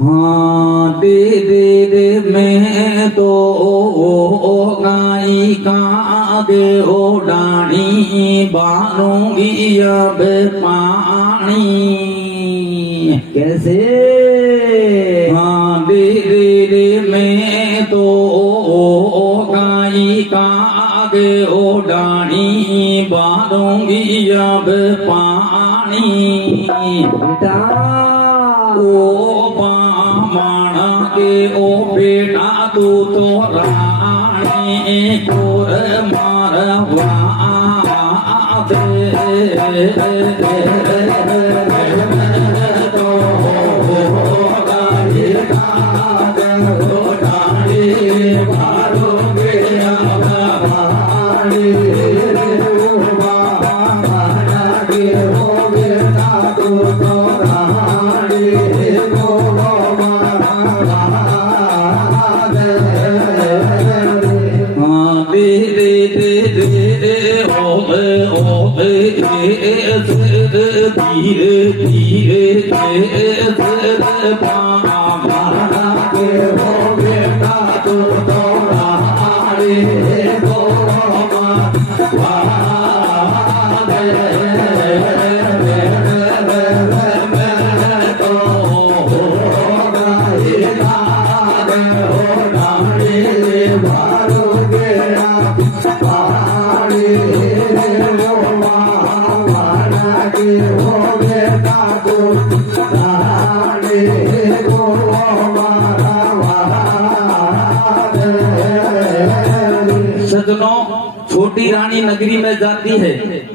हाँ दे दे दे मैं तो गाई का दे ओ डाणी बारूंगी अब पानी। कैसे? हाँ दे दे दे मैं तो गाई का दे ओ डाणी बारूंगी अब पानी। बेटा ओ माना के ओ बेटा तू तो रानी कोर मारवा छोटी रानी नगरी में जाती है,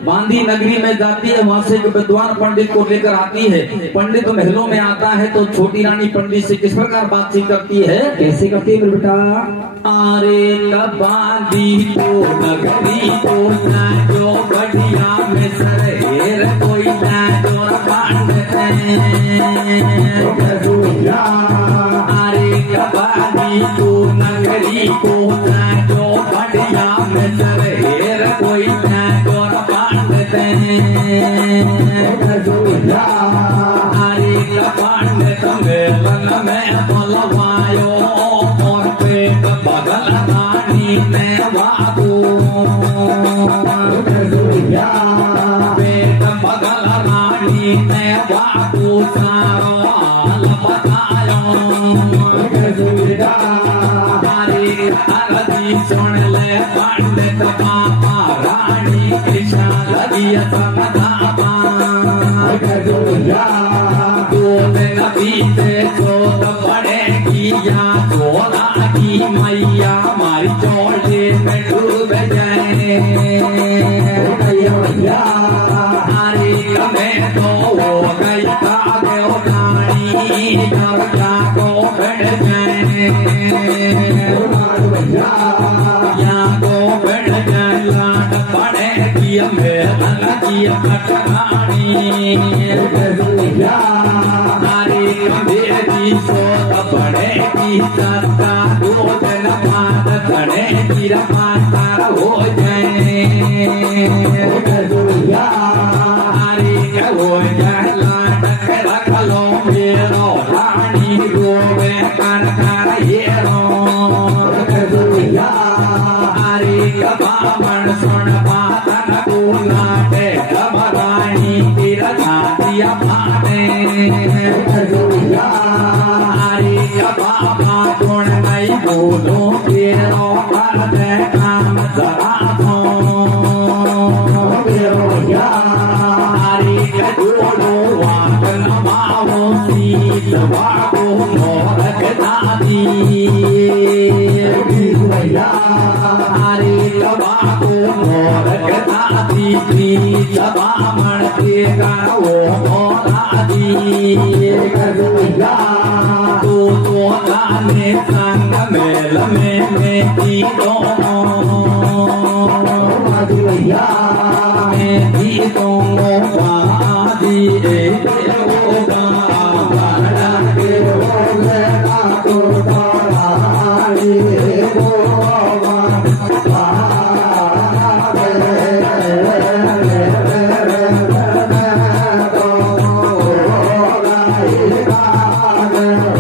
बांदी नगरी में जाती है, वहां से विद्वान पंडित को लेकर आती है। पंडित महलों में आता है तो छोटी रानी पंडित से किस प्रकार बातचीत करती है? कैसे करती है मेरे बेटा? अरे बांदी तो नगरी को ना जो बढ़िया में सरेर कोई ना जो पंडित। अरे बांदी तो नगरी को ना जो बढ़िया में सरेर कोई ना जो पंडित। अरे पंडित मेलन में बोलवायो और पेट बगल रानी में बाबू। पेट बगल रानी में बाबू सारो हाल बतायो। अरे हरदी सुन ले पंडित बाबा रानी कृष्ण लगी समझावा। बीते चोट पड़ेगी या चोला की मैया हमारी चोले में डूब जाए। अरे मैं तो हो गई रानी जब जाको बढ़ जाए। या को बढ़ जाए लाड पड़ेगी मेरा लगी कटरानी। पड़ेगी सत्ता दूध नमाज पड़ेगी रमाता हो जाए। अरे हो जाए लाडक रख लो मेरो रानी रोवे कर कर ये रो। अरे बामण सुन बात न बोलाटे रानी की रखा दिया भाने। बाबा कौन नहीं बोलो तेरो पर काम जरा दो। अरे जोड़ो वाट नमाओ सीत बाबू मोरक दादी। अरे बाबू मोरक दादी प्रीत बामण के गाओ मोरादी। तो गाने संग मेल में गीतों में गीतों वादी होगा बड़ा के होगा तो Oh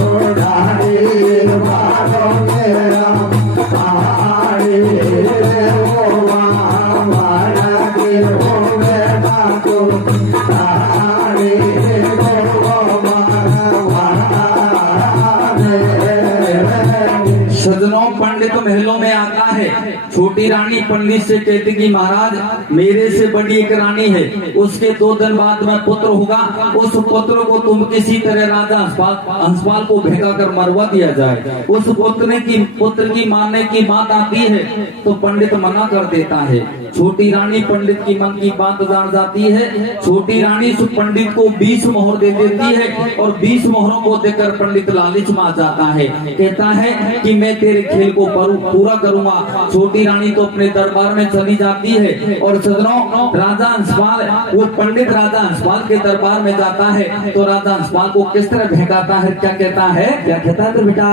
पंडित महलों में आता है। छोटी रानी पंडित से कहती कि महाराज मेरे से बड़ी एक रानी है, उसके 2 दिन बाद में पुत्र होगा, उस पुत्र को तुम किसी तरह राजा हंसपाल को भेगा कर मरवा दिया जाए। उस पुत्र की मारने की बात आती है तो पंडित मना कर देता है। छोटी रानी पंडित की मन की बात जान जाती है। छोटी रानी उस पंडित को 20 मोहर दे देती है और 20 मोहरों को देकर पंडित लालच में आ जाता है। कहता है कि मैं तेरे खेल को पूरा करूंगा। छोटी रानी तो अपने दरबार में चली जाती है और सजनों राजा हंसपाल, वो पंडित राजा हंसपाल के दरबार में जाता है तो राजा हंसपाल को किस तरह भड़काता है, क्या कहता है, क्या कहता है बेटा?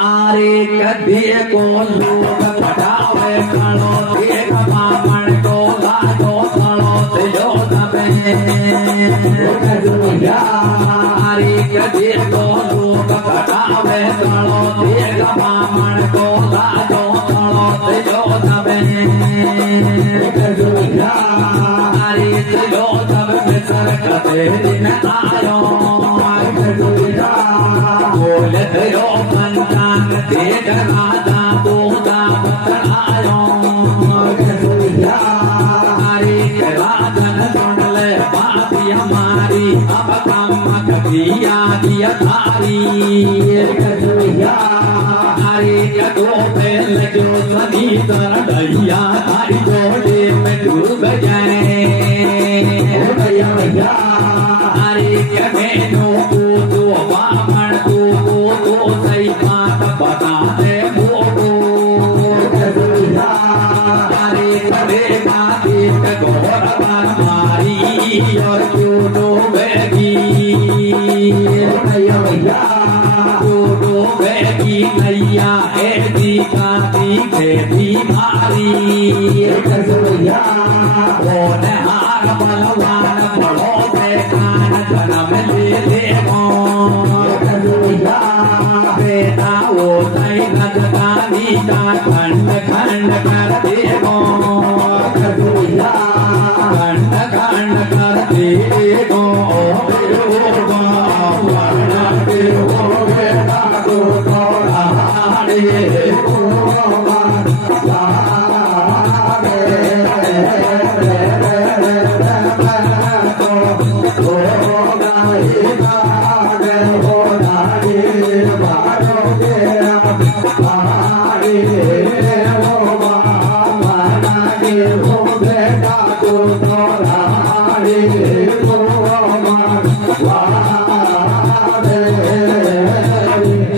आरे कदे को लोग पटावे कालो देख बामण को लाजो कालो से जो दबे। आरे कदे को लोग पटावे कालो देख बामण को लाजो कालो से जो दबे। आरे से जो दबे सरकते दिन आयो बोले तेरो पंचांग देख राजा दूधा बतलायो। हरे के राजन सुन ले बात हमारी, अब काम कबिया दिया थारी। हरे के दो बेल जो सनी तर ढैया थारी जोड़े में डूब जाए। हरे के बेनो को तो बामण तो सही बात बता दे मोटो। अरे करे बाती के घोर मारी और क्यों डूबेगी, क्यों डूबेगी नैया ऐसी काती खेती भारी। हार बलवान बड़ो से कान जन्म ले देखो बेटा वो सही नजदानी का खंड खंड कर देखो, खंड खंड कर देखो।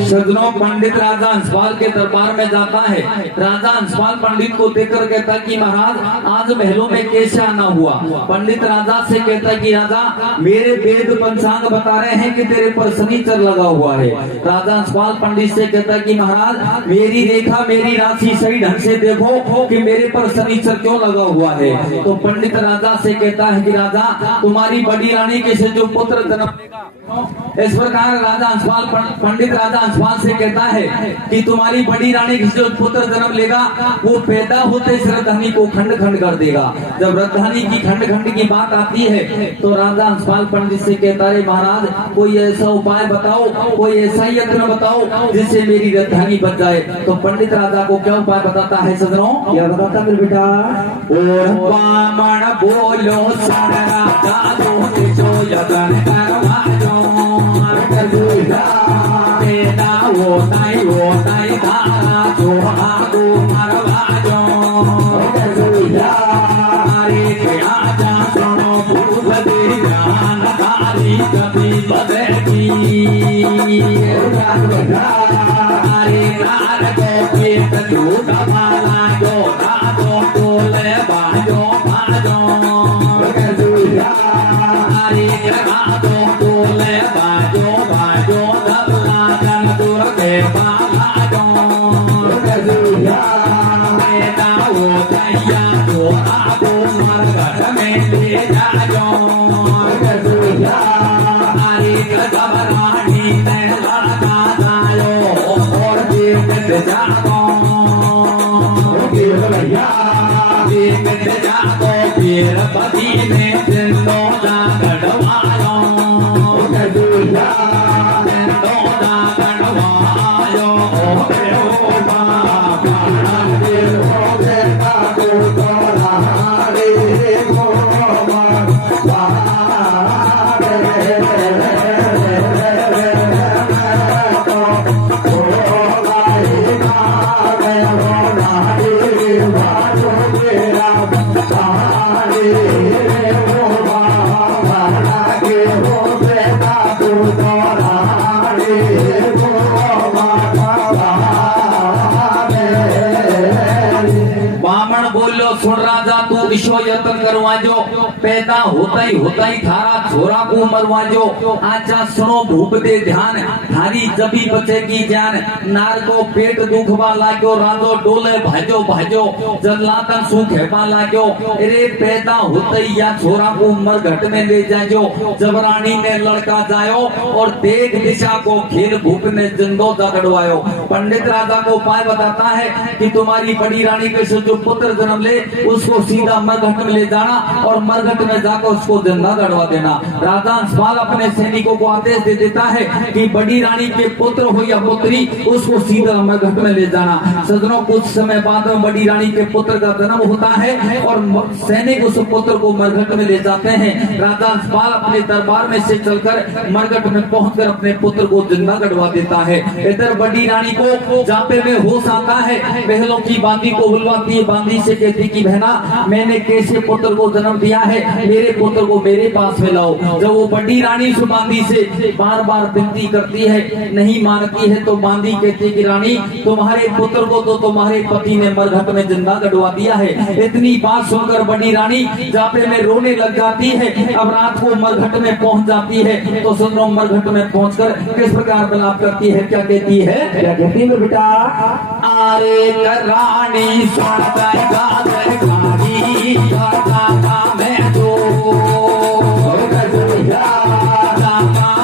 सज्जनों पंडित राजा हंसपाल के दरबार में जाता है। राजा हंसपाल पंडित को देखकर कहता कि महाराज आज महलों में कैसे आना हुआ। पंडित राजा से कहता कि राजा मेरे वेद पंचांग बता रहे हैं कि तेरे पर शनिचर लगा हुआ है। राजा हंसपाल पंडित से कहता कि महाराज मेरी रेखा मेरी राशि सही ढंग से देखो कि मेरे पर शनिचर क्यों लगा हुआ है। तो पंडित राजा से कहता है कि राजा तुम्हारी बड़ी रानी के से जो पुत्र जन्म लेगा। इस प्रकार राजा हंसपाल पंडित राजा हंसपाल से कहता है कि तुम्हारी बड़ी रानी की जो पुत्र जन्म लेगा वो पैदा होते इस राजधानी को खंड खंड कर देगा। जब राजधानी की खंड खंड की बात आती है तो राजा हंसपाल पंडित से कहता है महाराज कोई ऐसा उपाय बताओ, कोई ऐसा यत्न बताओ जिससे मेरी राजधानी बच जाए। तो पंडित राजा को क्या उपाय बताता है सजनों, क्या बताता मेरे बेटा? और बामण बोलो सन राजा जो यत्न करवाजो। बेटा वो ताई धारा जो आगो मरवाजो। अरे क्या जा सुनो भूल दे जानकारी कभी बदलेगी। अरे नार को पेट दूध वाला जो राजो टोले बाजो बाजो। अरे राजो टोले बाजो बाजो दबला जन दुर्गे बाला जो। बेटा वो दैया जो आगो मरघट में ले जाजो। अरे गजब रानी ने लड़का जायो और देख जागो। देख जागो फिर बदी में जिंदो ना गढ़वायो। जिंदो ना गढ़वायो। दिशो यत्न करवा जो पैदा होता ही थारा छोरा को मरवा जो आचा सुनो भूप दे ध्यान थारी जबी बचेगी जान नार को पेट दुखवा लाग्यो राजो डोले भाजो भाजो जल्लातन सुख हेबा लाग्यो अरे पैदा होते ही या छोरा को उम्र घट में ले जाजो जबरानी ने लड़का जायो और देख दिशा को खेल भूप ने जिंदो दगड़वायो। पंडित राजा को उपाय बताता है कि तुम्हारी बड़ी रानी के से जो पुत्र जन्म ले उसको सीधा मरघट में ले जाना और मरघट में जाकर उसको जिंदा गड़वा देना। राजा अंशपाल अपने सैनिकों को आदेश दे देता है कि बड़ी रानी के पुत्र हो या पुत्री उसको सीधा मरघट में ले जाना। सजनों कुछ समय बाद में बड़ी रानी के पुत्र का जन्म होता है और सैनिक उस पुत्र को मरघट में ले जाते हैं। राजा अंशपाल अपने दरबार में से चलकर मरघट में पहुंचकर अपने पुत्र को जिंदा गड़वा देता है। इधर बड़ी रानी को जापे में होश आता है, बहनों की बांदी को बुलवाती है, बांदी से कहती कि बहना मैंने कैसे पुत्र को जन्म दिया है, मेरे पुत्र को मेरे पास में लाओ। जब वो बड़ी रानी उस बांदी से बार बार विनती करती है, नहीं मानती है, तो बांदी कहती है कि रानी तुम्हारे पुत्र को तो तुम्हारे पति ने मरघट में जिंदा गड़वा दिया है। इतनी बात सुनकर बड़ी रानी जापे में रोने लग जाती है। अब रात को मरघट में पहुंच जाती है तो सुनो मरघट में पहुंचकर किस प्रकार विलाप करती है, क्या कहती है, क्या कहती है बेटा? आरे रानी सुनता गाते गाड़ी गाता मैं तो गाता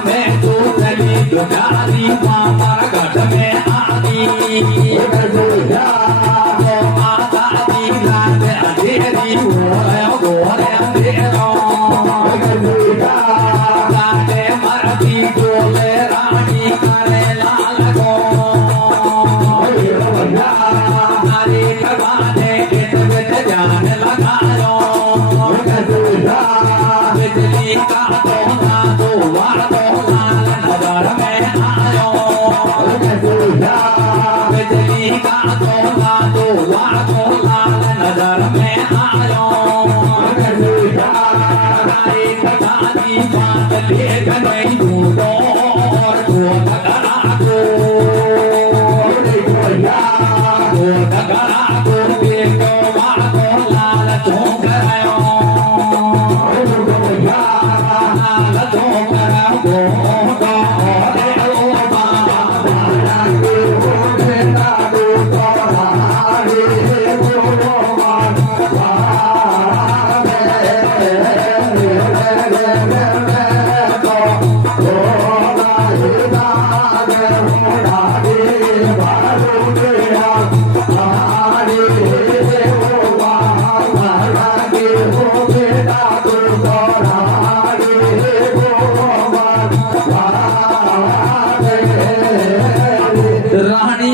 मैं तो चली दुधारी मामा घट में आगी माता दी रात अंधेरी हो अंधेरों गाते मरती डोले रानी करे लाल को हरे करवाने के ध्यान लगायो बिजली का तो वार तो लाल नजर में आयो बिजली का तो वार तो लाल नजर में आयो हरे कदानी बात देख नहीं दूधो और धगड़ा को देखो वाको लाल चौंक रहो लाल चौंक रहो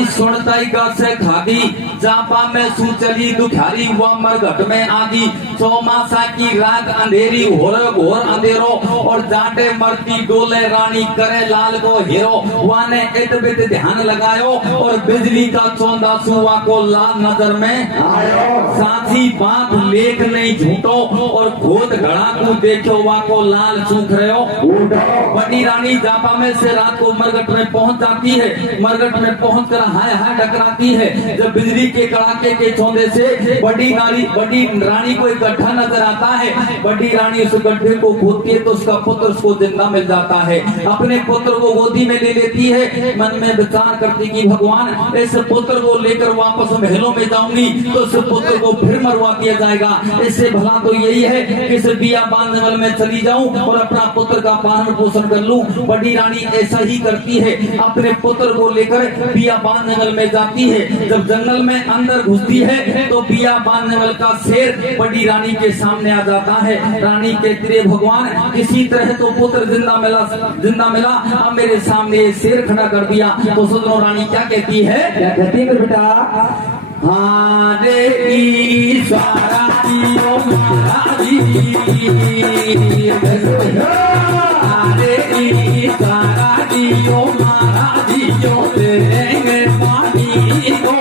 सुनताई का से खादी जापा में सुचली दुखारी हुआ मरघट में आगी चौमासा की रात अंधेरी घोर अंधेरो और जाटे मरती डोले रानी करे लाल को हीरो वाने इत बित ध्यान लगायो और बिजली का चौंदा सुआ को लाल नजर में साथी बात लेख नहीं झूठो और खोद घड़ा को देखो वा को लाल सूख रहे बड़ी रानी जापा में से रात को मरघट में पहुंच जाती है। मरघट में पहुंच कर हाय हाय टकराती है। जब बिजली के कड़ाके के चौंदे से बड़ी रानी को एक गड्ढा नजर आता है। बड़ी रानी उस गड्ढे को खोदती है तो उसका पुत्र उसको जिंदा मिल जाता है। अपने पुत्र को गोदी में ले लेती है, मन में विचार करती कि भगवान इस पुत्र को लेकर वापस महलों में जाऊंगी तो इस पुत्र को फिर मरवा दिया जाएगा। इससे भला तो यही है कि इस बियाबान जंगल में चली जाऊं और अपना पुत्र का पालन पोषण कर लूं। बड़ी रानी ऐसा ही करती है, अपने पुत्र को लेकर बियाबान जंगल में जाती है। जब जंगल में अंदर घुसती है तो बियाबान जंगल का शेर बड़ी रानी के सामने आ जाता है। रानी कहती है भगवान किसी तरह तो पुत्र जिंदा मिला, अब मेरे सामने शेर खड़ा कर दिया। तो सुनो रानी क्या कहती है, क्या कहती है बेटा? हारे ईश्वरा दियो महाराजी, हारे ईश्वरा दियो महाराजी जो देंगे पानी को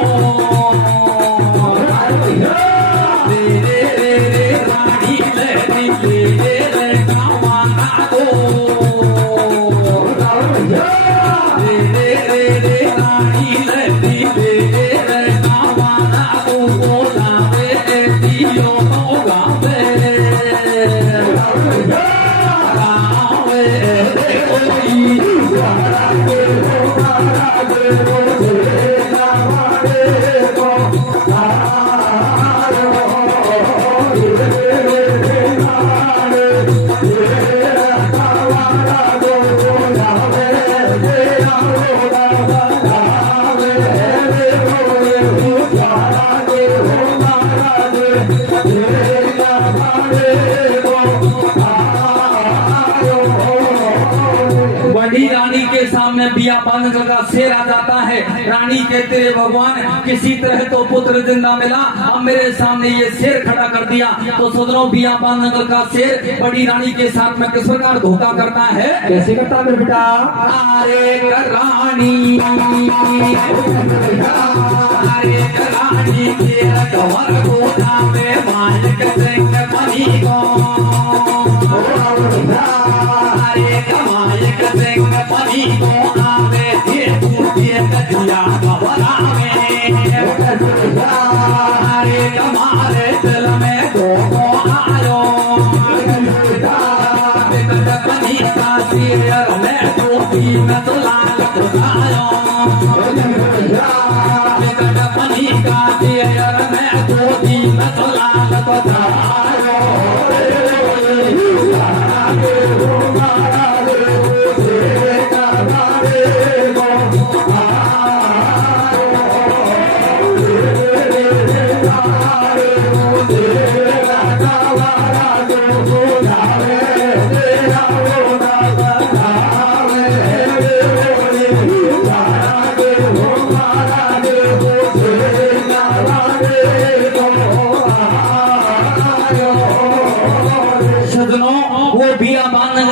रे रानी ले कामाना को रे रानी ले कामाना को बोला दियो होगा बड़ी रानी के सामने बियाबान का शेर आ जाता है। रानी कहते हैं भगवान किसी तरह तो पुत्र जिंदा मिला, अब मेरे सामने ये शेर खड़ा कर दिया। तो सदनों बियाबान का शेर बड़ी रानी के साथ में किस प्रकार धोखा करता है, कैसे करता है बेटा? अरे रानी अरे रानी के कवर गोदा में मालिक सिंह बनी को, अरे मालिक सिंह बनी को आवे फिर पूछे दिया खबरा में, अरे हमारे दिल में दो आयो बनी का सिर में टोपी में तो लाल खुदायो, बनी का सिर में टोपी में तो लाल खुदायो।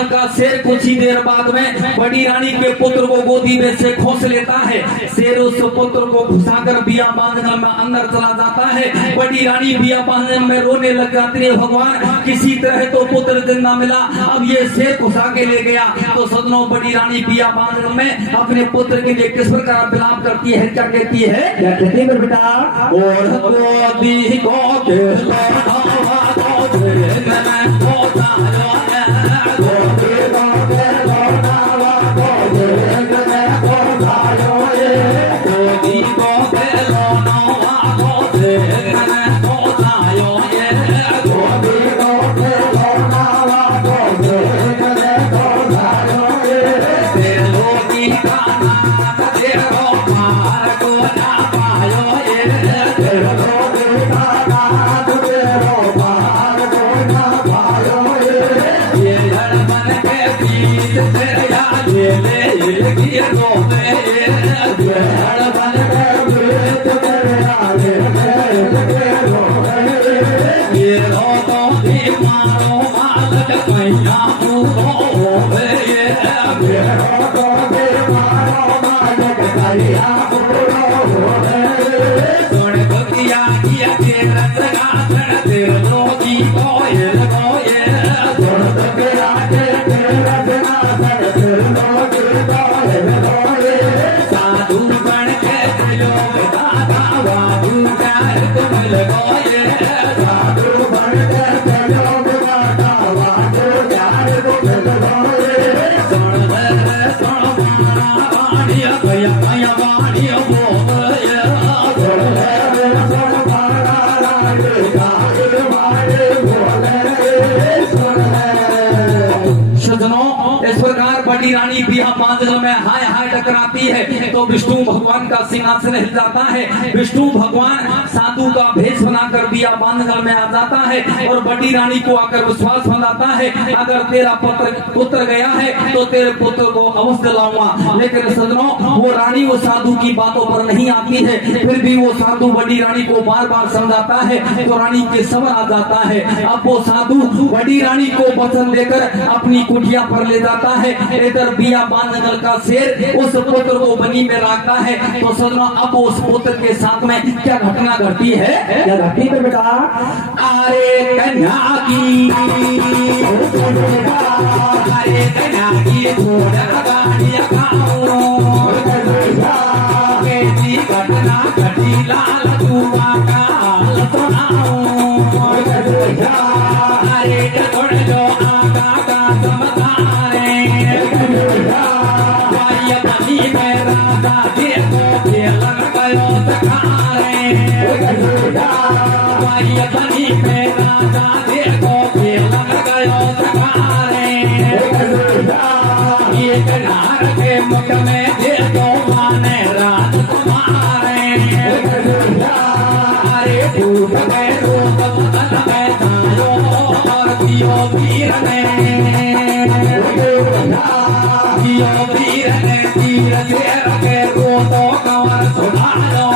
का शेर कुछ ही देर बाद में बड़ी रानी के पुत्र को गोदी में से खोस लेता है। शेर उस पुत्र को घुसाकर बियाबान में अंदर चला जाता है। बड़ी रानी बियाबान में रोने लग जाती है, भगवान किसी तरह तो पुत्र जिंदा मिला, अब ये शेर घुसा के ले गया। तो सदनों बड़ी रानी बियाबान में अपने पुत्र के लिए किस प्रकार विलाप करती है, क्या कहती है, क्या कहती है बेटा? और गोदी को बड़ी रानी बियाबान में हाय हाय टकराती है तो विष्णु भगवान का सिंहासन हिल जाता है। विष्णु भगवान साधु का भेष बनाकर बियाबान में आ जाता है और बड़ी रानी को आकर विश्वास बनाता है, अगर तेरा पुत्र गया है तो तेरे पुत्र को अवश्य दिलाऊंगा। लेकिन सजनों वो रानी वो साधु की बातों पर नहीं आती है, फिर भी वो साधु बड़ी रानी को बार बार समझाता है तो रानी के सबर आ जाता है। अब वो साधु बड़ी रानी को वचन देकर अपनी कुटिया पर ले जाता है। इधर बियाबान का शेर उस पुत्र को बनी में रखता है। तो सजनों अब उस पुत्र के साथ में क्या घटना घटती है, क्या घटती है बेटा? अरे कन्या की घटना घटी लाल चूमा का अरे थोड़े जो आगा का समझारे बनी में राजा बनी में राजा देखो खेलन गयो सकारे एक नार के मुख में देखो माने राजकुमारे अरे भूप के रूप बदन में धारो और दियो वीर ने तीर घेर के रोतो कंवर सुधारो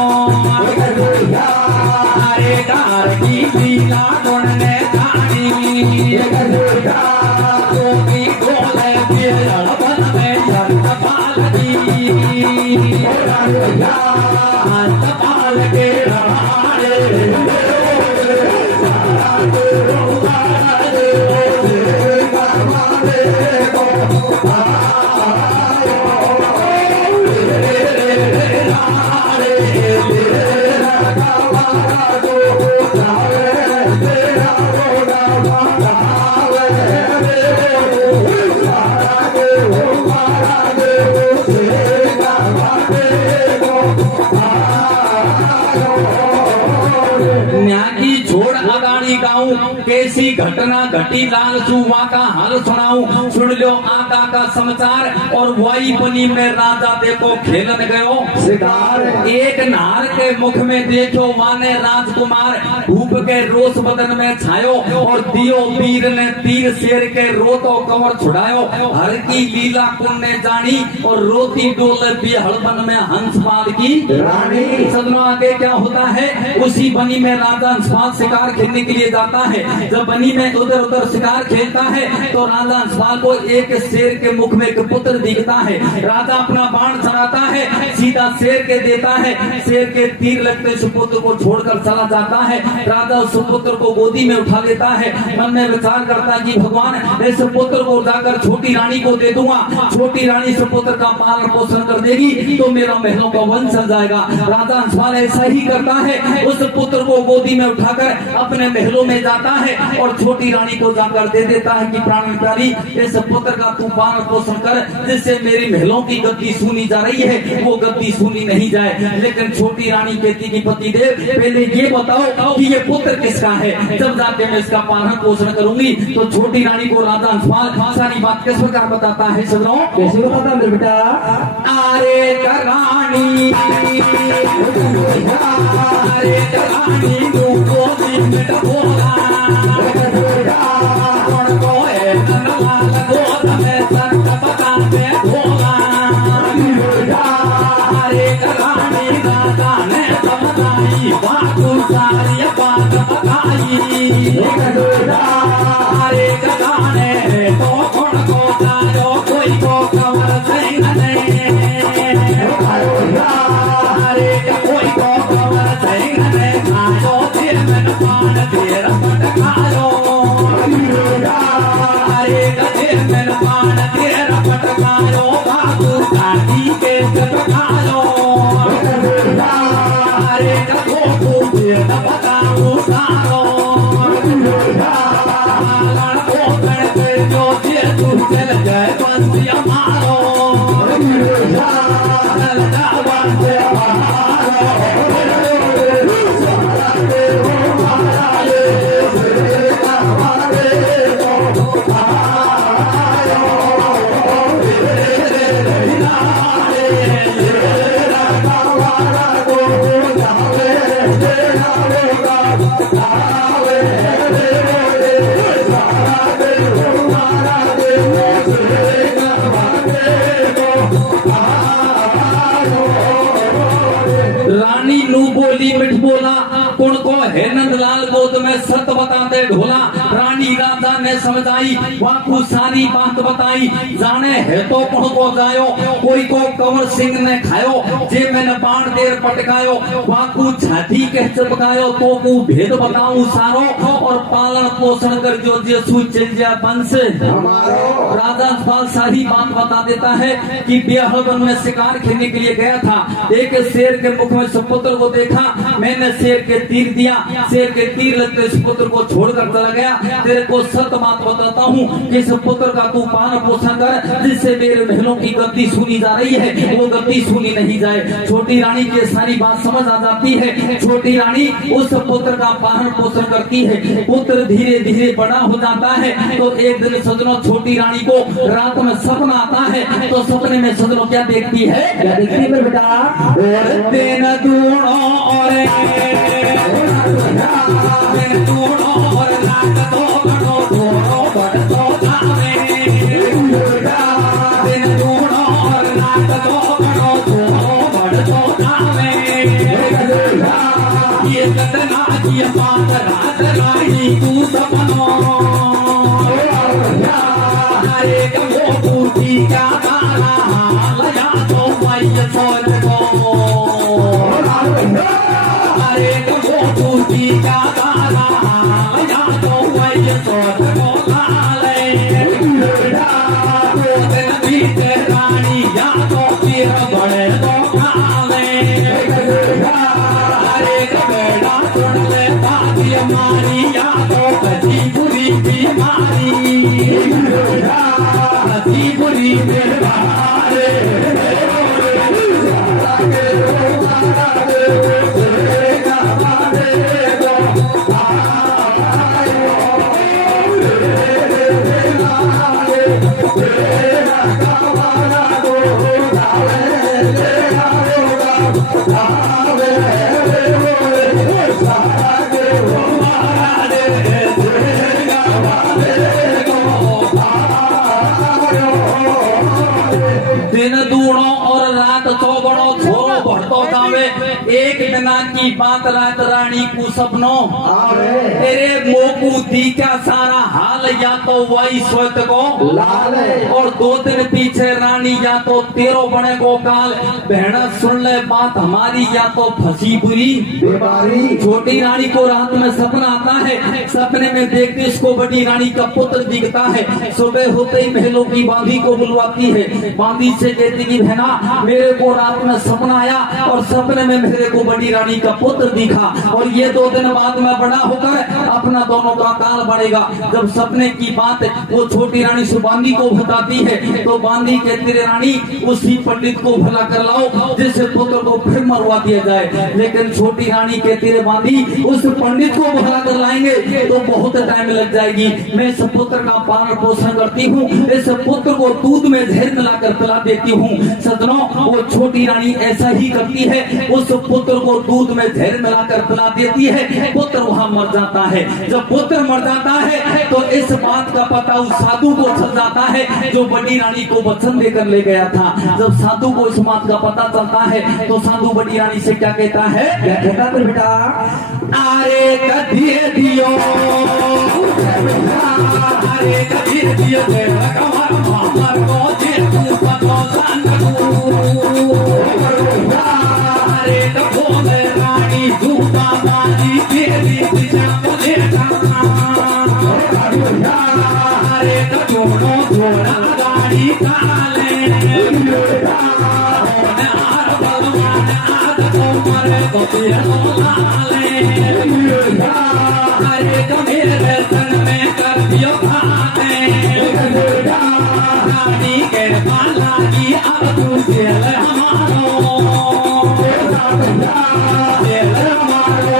अरे डार की लीला गुण ने जानी गोपी गोले बिरल बन में जंत पाल दी अंत पाल के रहाड़े न्यागी छोड़ अगाड़ी गाऊं कैसी घटना घटी लाल सुवा का हाल सुनाऊं सुन लो आका का समाचार और वही बनी में राजा देखो खेलन गयो शिकार एक नार के मुख में देखो माने राजकुमार धूप के रोष बदन में छायो और दियो वीर ने तीर शेर के रोतो कंवर छुड़ायो हर की लीला कुन ने जानी और रोती डोले बिहड़बन में हंसपाल की रानी सदनों आगे क्या होता है उसी बनी में राजा हंसपाल शिकार खेलने के लिए जाता है जब बनी में उधर उधर शिकार खेलता है तो राजा हंसपाल को एक शेर के मुख में एक पुत्र दिखता है राजा अपना बाण चलाता है सीधा शेर के देता है शेर के तीर लगते सुपुत्र को छोड़कर चला जाता है राजा सुपुत्र को गोदी में उठा लेता है मन में विचार करता है कि भगवान इस पुत्र को जाकर छोटी रानी को दे दूंगा छोटी रानी सुपुत्र का पालन पोषण कर देगी तो मेरा महलों का वंश चल जाएगा राजा हंसपाल ऐसा ही करता है उस पुत्र को गोदी में उठाकर अपने महलों में जाता है और छोटी रानी को जाकर दे देता है कि प्राण प्यारी इस पुत्र का तू पालन पोषण कर जिससे मेरी महलों की गद्दी सुनी जा रही है वो गद्दी सुनी नहीं जाए लेकिन छोटी रानी कहती कि पतिदेव पहले ये बताओ कि ये पुत्र किसका है जब जाके मैं इसका पालन पोषण करूंगी तो छोटी रानी को राजा हंसपाल सारी बात किस प्रकार बताता है सुनो कैसे बताता मेरे बेटा अरे रानी अरे रानी को मिनट बोला कौन को है लाल गोद में संत पता में बोला अरे रानी राजा ने समझाई बात सारी बात बताई अरे गाने तो कौन को जायो कोई को कवर सिंह ने अरे कोई को कवर सिंह ने खायो दिल में पान तेरा पटकायो अरे दिल में पान तेरा पटकायो बाबू काटी के पटकायो अरे को तुझे न बताऊं सारो लाल को करते जो दिल तू चल जाए बंसिया मारो ललका बंसिया रानी नू बोली मिठ बोला कुण को है नंदलाल गोद में सत बताते ढोला रानी राजा ने समझाई वाकू सारी बात बताई जाने है तो कुण को जायो कोई को कंवर सिंह ने खायो जे मैंने बाण देर पटकायो वाकू छाती के चपकायो तो को भेद बताऊं सारो और पालन पोषण कर जो जसू चल जा वंश राजा हंसपाल सारी बात बता देता है कि बिहारवन में शिकार खेलने के लिए गया था एक शेर के मुख में सुपुत्र को देखा मैंने शेर के तीर दिया शेर के तीर लगते इस पुत्र को छोड़कर चला गया। तेरे को सत्य बात बताता हूँ कि इस पुत्र का तू पालन पोषण कर, जिससे मेरे महलों की गद्दी सुनी जा रही है वो गद्दी सुनी नहीं जाए। छोटी रानी की सारी बात समझ आ जाती है। छोटी रानी उस पुत्र का पालन पोषण करती है। पुत्र धीरे धीरे बड़ा हो जाता है। तो एक दिन सजनों छोटी रानी को रात में सपना आता है। तो सपने में सजनों क्या देखती है? क्या देखती है मेरे बेटा? और दिन दूणों और दिन दूणों और रात दो बड़ो दोनों बढ़तो जावे। दिन दूणों और रात दो बड़ो दोनों बढ़तो जावे। ये सतना की बात रात रानी तू सपनों हरे कमो पूछी क्या तारा हाल या तो वही सोच को। हरे कमो पूछी क्या तारा हाल या तो वही सोच को लाले। दो दिन बीते रानी या तो फिर बड़े तो खाले। हरे कबेड़ा सुन ले बाती हमारी या तो कभी बुरी बीमारी। बुरी दिन दूणों और रात चौगुणों छोरो बढ़तो जावे। एक दिना की बात रात रानी को सपनों तेरे मोकू दी क्या सारा हाल या तो वही सोच को लाले। और दो दिन पीछे रानी या तो तेरो बने को काल। बहना सुन ले बात हमारी या तो फंसी बुरी बीमारी। छोटी रानी को रात में सपना आता है। सपने में देखते इसको बड़ी रानी का पुत्र दिखता है। सुबह होते ही महलों की बांधी को बुलवाती है। बांधी से कहती कि बहना मेरे को रात में सपना आया और सपने में मेरे को बड़ी रानी का पुत्र दिखा। और ये 2 दिन बाद में बड़ा होकर अपना दोनों का काल बढ़ेगा। जब सपने की बात वो छोटी रानी से बांदी को बताती है तो बांदी कहती है रानी उसी पंडित को भला कर लाओ जिससे पुत्र को फिर मरवा दिया जाए। लेकिन छोटी रानी कहती है बांदी उस पंडित को भला कर लाएंगे तो बहुत टाइम लग जाएगी। मैं इस पुत्र का पालन पोषण करती हूँ। इस पुत्र को दूध में जहर मिलाकर पिला देती हूँ। सजनों वो छोटी रानी ऐसा ही करती है। उस पुत्र को दूध में जहर मिलाकर पिला देती है। पुत्र वहाँ मर जाता है। जब पुत्र मर जाता है तो इस बात का पता उस साधु को चल जाता है जो बड़ी रानी को वचन देकर ले गया था। जब साधु को इस बात का पता चलता है तो साधु बड़ी रानी से क्या कहता है? क्या कहता है बेटा? अरे कदिए दियो अरे कदिए दियो तेरा कमर मार को जे तू पतो अरे तो बोले रानी झूठा बाजी तेरी दिशा मुझे अरे तो छोड़ो छोड़ा गाड़ी काले आर बलवान आद को मरे तो फिर लाले। अरे तो मेरे संग में कर दियो खाते रानी के माला की अब तू जेल हमारो जेल हमारो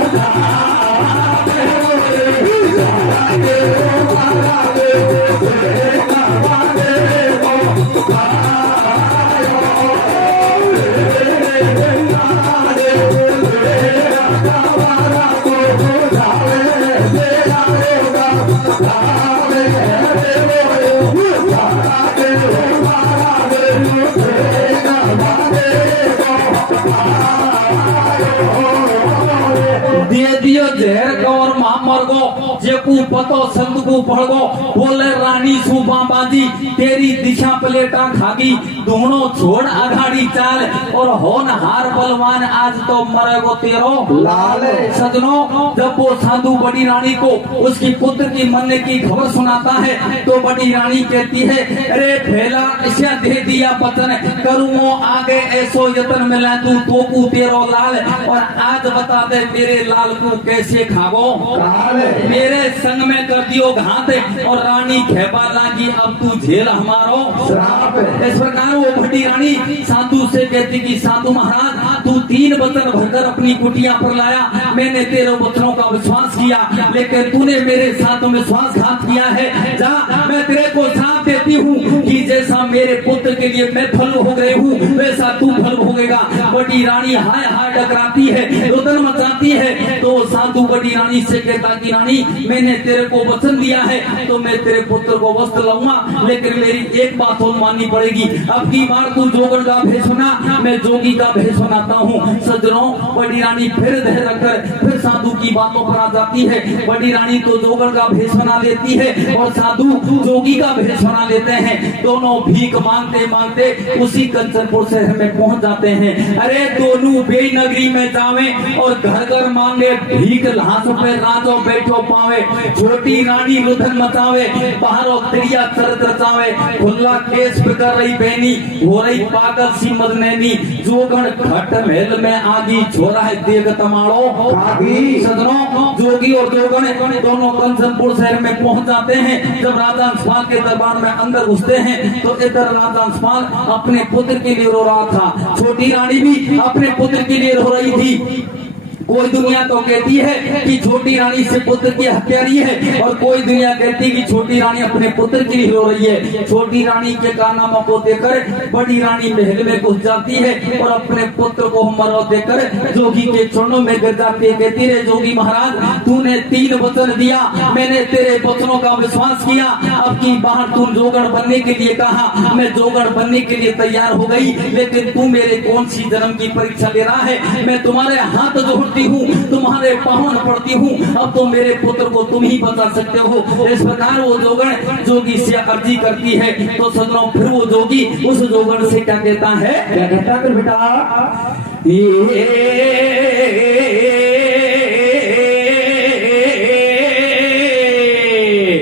दियो जहर को और मामर को जेकू पतो संत को पढ़ गो बोले रानी सुबा बाजी तेरी दिशा प्लेटा खागी दोनों छोड़ अघाड़ी चाल और होनहार बलवान आज तो मरेगो तेरो लाल। सजनों, जब वो साधु बड़ी रानी को उसकी पुत्र की मरने की खबर सुनाता है तो बड़ी रानी कहती है, अरे भेला ऐसा दे दिया वचन करूँ आगे ऐसो यतन मिला तू तो तेरो लाल। और आज बता दे मेरे लाल को कैसे खागो, मेरे संग में कर दियो घात और रानी खेपा लागी अब तू झेल हमारो श्राप। इस प्रकार वो बड़ी रानी साधु से कहती कि साधु महाराज तू 3 वचन भरकर अपनी कुटिया पर लाया, मैंने तेरे वचनों का विश्वास किया लेकिन तूने मेरे साथ में विश्वासघात किया है। जा मैं तेरे को साथ देती हूँ कि जैसा मेरे पुत्र के लिए मैं फल हो गई हूँ वैसा तू फल भोगेगा। बड़ी रानी हाय हाय डकराती है, रोदन मचाती है। तो साधु बड़ी रानी से कहता कि रानी मैंने तेरे को वचन दिया है तो मैं तेरे पुत्र को वस्त्र लाऊंगा, लेकिन मेरी एक बात और माननी पड़ेगी। अब की बार तू जोगण का भेष सुना, मैं जोगी का भेष सुनाता हूँ। सज्जनों, बड़ी रानी फिर धैर्य रखकर फिर साधु की बातों पर आ जाती है। बड़ी रानी तो जोगण का भेष बना लेती है और साधु जोगी का भेष बना लेते हैं। दोनों भीख मांगते मांगते उसी कंचनपुर शहर में पहुंच जाते हैं। अरे दोनों बेनगरी में जावे और घर घर मांगे भीख, लाश पे राजो बैठो पावे। छोटी रानी रुधन मचावे, बाहरों त्रिया चरत रचावे। खुला केस पे कर रही बहनी, हो रही पागल सी मदनैनी। जोगण घट महल में आगी, छोरा है देग तमाड़ो। सदनों, जोगी और जोगण दोनों कंचनपुर शहर में पहुंच जाते हैं। जब राजा अंशपाल के दरबार में अंदर घुसते हैं तो इधर राजा अंशपाल अपने पुत्र के लिए रो रहा था, छोटी रानी भी अपने पुत्र के लिए रो रही थी। कोई दुनिया तो कहती है कि छोटी रानी से पुत्र की हत्यारी है और कोई दुनिया कहती है कि छोटी रानी अपने पुत्र के लिए रो रही है। छोटी रानी के कारनामों को देखकर बड़ी रानी महल में घुस जाती है और अपने पुत्र को मरो देकर जोगी के चरणों में गिर जाती है। कहती है, जोगी महाराज तूने 3 वचन दिया, मैंने तेरे वचनों का विश्वास किया। अब की बार तू जोगण बनने के लिए कहा, मैं जोगण बनने के लिए तैयार हो गई, लेकिन तू मेरे कौन सी जन्म की परीक्षा ले रहा है। मैं तुम्हारे हाथ जोड़ती हूँ, तुम्हारे पावन पड़ती हूँ, अब तो मेरे पुत्र को तुम ही बचा सकते हो। इस प्रकार वो जोगण जोगी से अर्जी करती है। तो सदनों, फिर वो जोगी उस जोगण से क्या कहता है, क्या कहता है बेटा,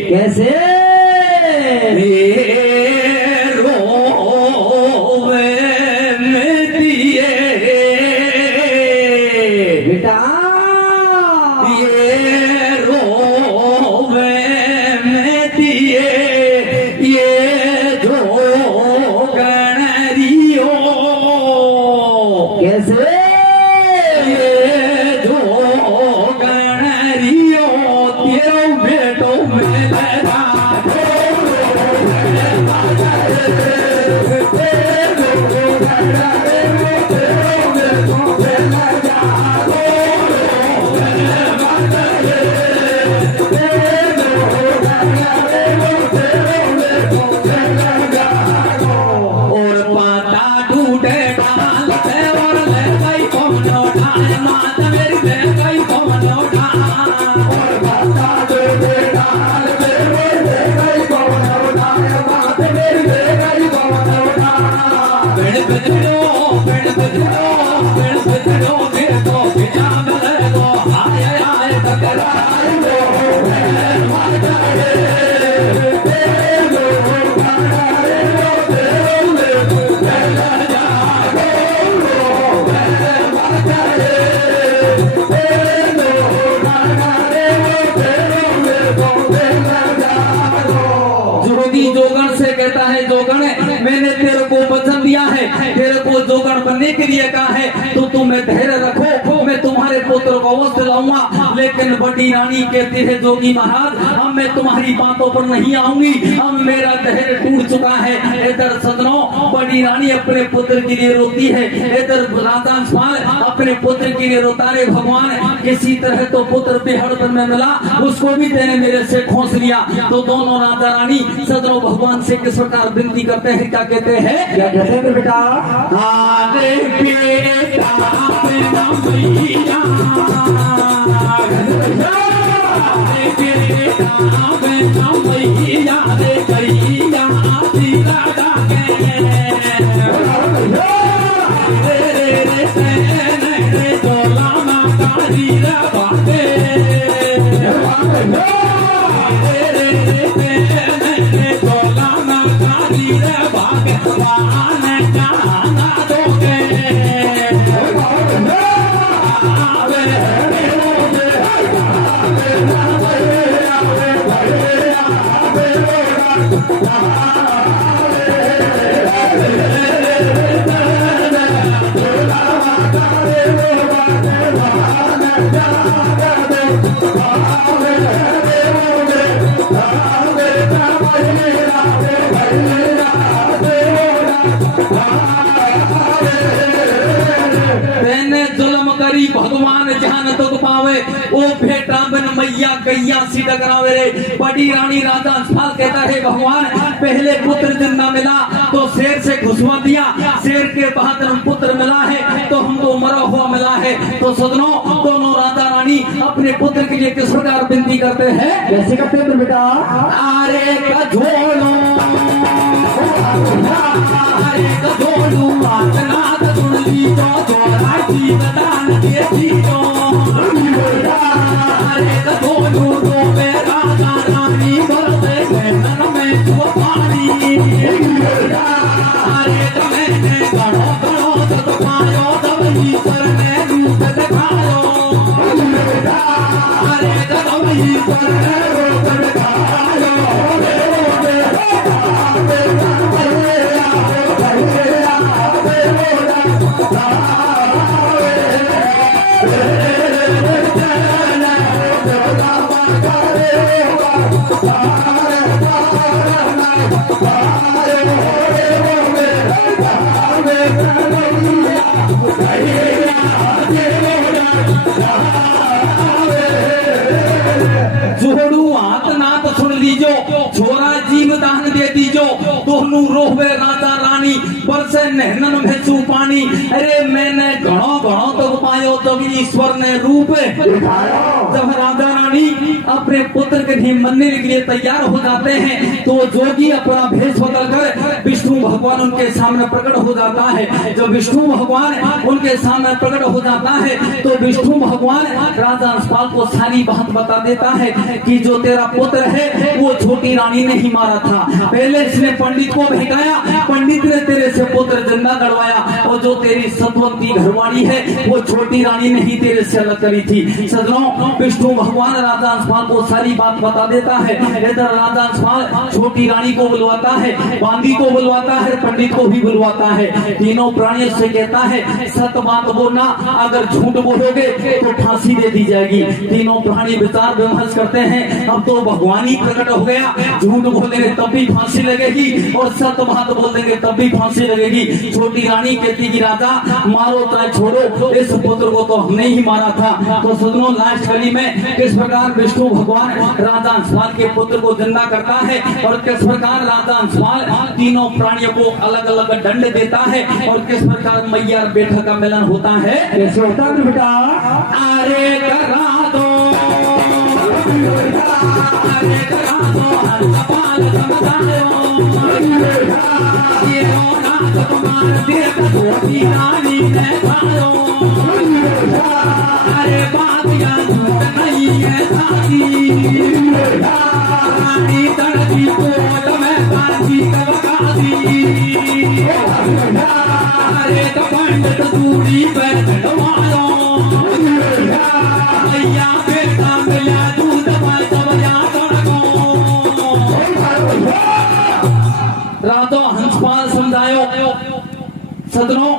कैसे मैंने तेरे को वचन दिया है, तेरे को जोगण बनने के लिए कहा है, तो तुम्हें धैर्य रखो, मैं तुम्हारे पुत्र को वस्त्र लाऊंगा। लेकिन बड़ी रानी कहती है, जोगी महाराज अब मैं तुम्हारी बातों पर नहीं आऊंगी, अब मेरा धैर्य टूट चुका है। इधर सदनों, बड़ी रानी अपने पुत्र के लिए रोती है, इधर राजा अंशपाल अपने पुत्र के लिए रोता है। भगवान किसी तरह तो पुत्र बेहड़ में मिला, उसको भी तेने मेरे से खोस लिया। तो दोनों राजा रानी सदनों भगवान से किस प्रकार विनती करते हैं, क्या कहते हैं, क्या कहते हैं बेटा, आरे बेटा मेरा मैया, आरे बेटा मेरा मैया रे गैया तेरा डाके तेने जुल्म करी भगवान जान तुक पावे, ओ बेटा बिन मैया गैया सी टकरावे रे। बड़ी रानी राजा हंसपाल कहता है भगवान पहले पुत्र जिंदा मिला तो शेर से घुसवा दिया, शेर के बाद पुत्र मिला है तो हमको मरा हुआ मिला है। तो सदनों दोनों राजा रानी अपने पुत्र के लिए किस प्रकार विनती करते हैं, कैसे करते हैं बेटा? आरे कझोलो आरे कझोलू आतनाथ सुन ली तो जोड़ा जी बदान के जीरो। आरे कझोलू तो मेरा रानी बरसे नैनन में जो पानी। आरे मैंने गणो गणो सत पायो तब ईश्वर ने रूप दिखायो। अरे तब ईश्वर ने रूप दिखायो। जोड़ू हाथ नाथ सुन लीजो, छोरा जीव दान दे दीजो। दोनों रोहवे राजा रानी बरसे नैनन में सू पानी। अरे मैंने घणो घणो तो पायो तब ईश्वर ने रूप दिखायो। जब राजा रानी अपने पुत्र के लिए मरने के लिए तैयार हो जाते हैं तो जोगी अपना भेष बदल कर विष्णु भगवान उनके सामने प्रकट हो जाता है। जब विष्णु भगवान उनके सामने प्रकट हो जाता है तो विष्णु भगवान राजा हंसपाल को सारी बात बता देता है कि जो तेरा पुत्र है वो छोटी रानी ने ही मारा था। पहले इसने पंडित को भड़काया, पंडित ने तेरे से पुत्र जिंदा गड़वाया, और जो तेरी सतवंती घरवाली है वो छोटी रानी ने ही तेरे से अलग करी थी। सदनों विष्णु भगवान राजा हंसपाल को सारी बात बता देता है। इधर राजा हंसपाल छोटी रानी को बुलवाता है, बांदी को बुलवाता है, पंडित को भी बुलवाता है। तीनों प्राणियों से कहता है सत्य बात बोलना, अगर झूठ बोलोगे तो फांसी दे दी जाएगी। तीनों प्राणी विचार विमर्श करते हैं, अब तो भगवान ही प्रकट हो गया, झूठ बोलेंगे तब भी फांसी लगेगी और सत्य बात बोल देंगे तब भी फांसी लगेगी। छोटी रानी कहती कि राजा मारो चाहे छोड़ो, इस पुत्र को तो हमने ही मारा था। तो सदनों लास्ट कली में किस प्रकार विष्णु भगवान राजा हंसपाल के पुत्र को जिंदा करता है और किस प्रकार राजा हंसपाल तीनों प्राणियों को अलग अलग दंड देता है और किस प्रकार मैया और बेटा का मिलन होता है, कैसे होता है बेटा? अरे करा दो अरे करा दो हंसपाल समझायो। ये होना तुम्हार देख छोटी रानी ने खायो। अरे बात या झूठ नहीं है साथी, रानी तड़पी कोट में कांची कबकाती। अरे तो पंडित दूरी पे चढ़वायो, मैया बेटा मिला दूध पर सब या तड़को। राजा हंसपाल समझायो। सदनों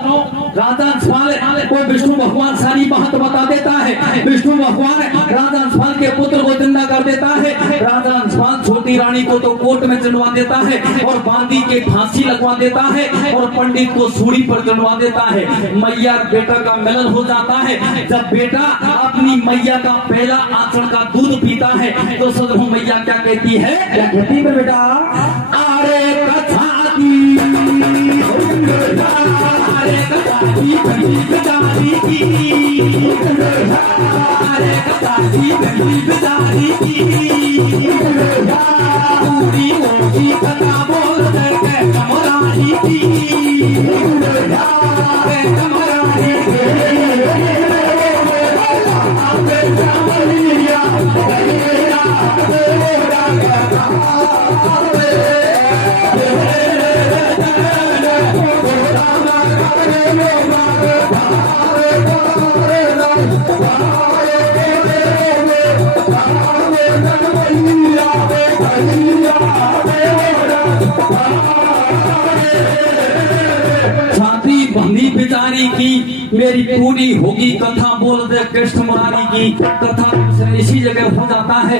राजा हंसपाल को विष्णु भगवान सारी बात बता देता है। विष्णु भगवान राजा हंसपाल के पुत्र को जिंदा कर देता है। राजा हंसपाल छोटी रानी को तो कोर्ट में चढ़वा देता है और बांदी के फांसी लगवा देता है और पंडित को सूली पर चढ़वा देता है। मैया बेटा का मिलन हो जाता है। जब बेटा अपनी मैया का पहला आंचल का दूध पीता है तो सदनों मैया क्या कहती है, क्या कहती है बेटा? अरे कथाती अरे कथाती बड़ी बेचारी की, अरे कथाती बड़ी बेचारी की। पूरी मोटी कथा बोल दे के कमरानी की, कमरानी छाती बंदी बेचारी की, मेरी पूरी होगी कथा बोल दे कृष्ण मुरारी की। कथा इसी जगह हो जाता है।